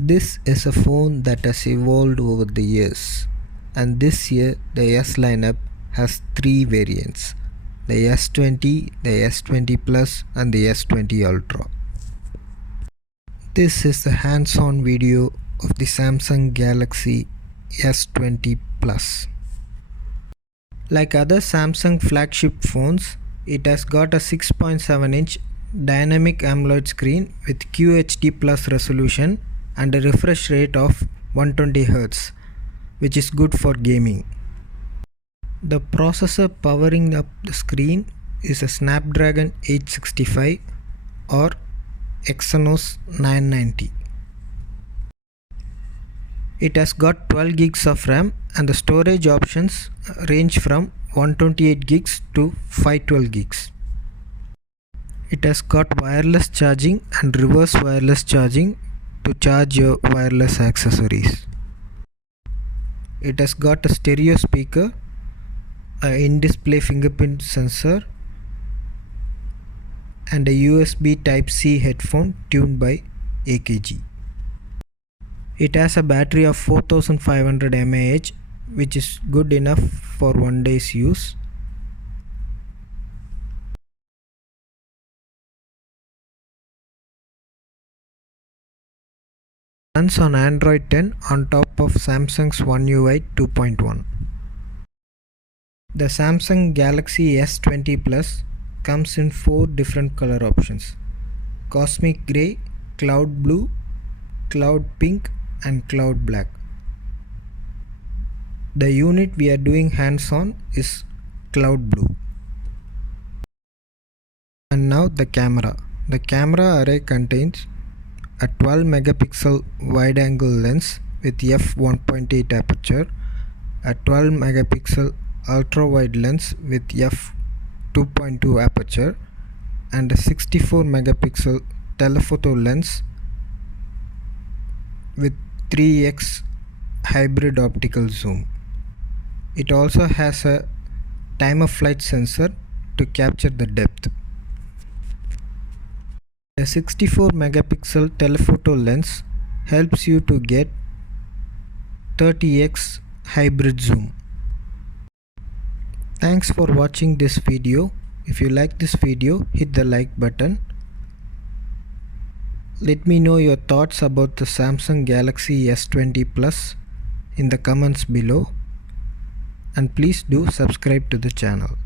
This is a phone that has evolved over the years, and this year the S lineup has three variants: the S20, the S20 Plus and the S20 Ultra. This is a hands-on video of the Samsung Galaxy S20 Plus. Like other Samsung flagship phones, it has got a 6.7-inch dynamic AMOLED screen with QHD Plus resolution and a refresh rate of 120Hz, which is good for gaming. The processor powering up the screen is a Snapdragon 865 or Exynos 990. It has got 12 gigs of RAM and the storage options range from 128 gigs to 512 gigs. It has got wireless charging and reverse wireless charging to charge your wireless accessories. It has got a stereo speaker, an in-display fingerprint sensor and a USB Type-C headphone tuned by AKG. It has a battery of 4500 mAh, which is good enough for one day's use. Runs on Android 10 on top of Samsung's One UI 2.1. The Samsung Galaxy S20 Plus comes in 4 different color options: Cosmic Grey, Cloud Blue, Cloud Pink and Cloud Black. The unit we are doing hands-on is Cloud Blue. And now the camera. The camera array contains a 12 megapixel wide-angle lens with f1.8 aperture, a 12 megapixel ultra-wide lens with f2.2 aperture and a 64 megapixel telephoto lens with 3x hybrid optical zoom. It also has a time-of-flight sensor to capture the depth. The 64 megapixel telephoto lens helps you to get 30x hybrid zoom. Thanks for watching this video. If you like this video, hit the like button. Let me know your thoughts about the Samsung Galaxy S20 Plus in the comments below, and please do subscribe to the channel.